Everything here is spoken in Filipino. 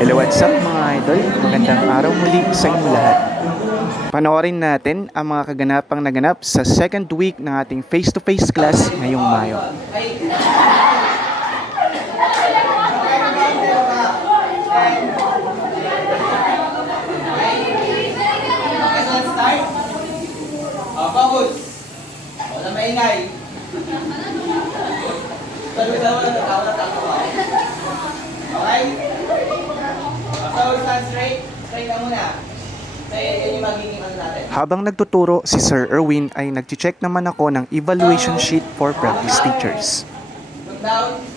Hello, what's up mga idol? Magandang araw muli sa inyo lahat. Panoorin natin ang mga kaganapang naganap sa second week ng ating face-to-face class ngayong Mayo. Focus! Wala maingay. Sabi-sabi na tao na tao. Okay? So, stand straight. Straight ka muna. Yan yung magiging ano natin. Habang nagtuturo si Sir Erwin ay nag-check naman ako ng evaluation sheet for practice teachers. Look down.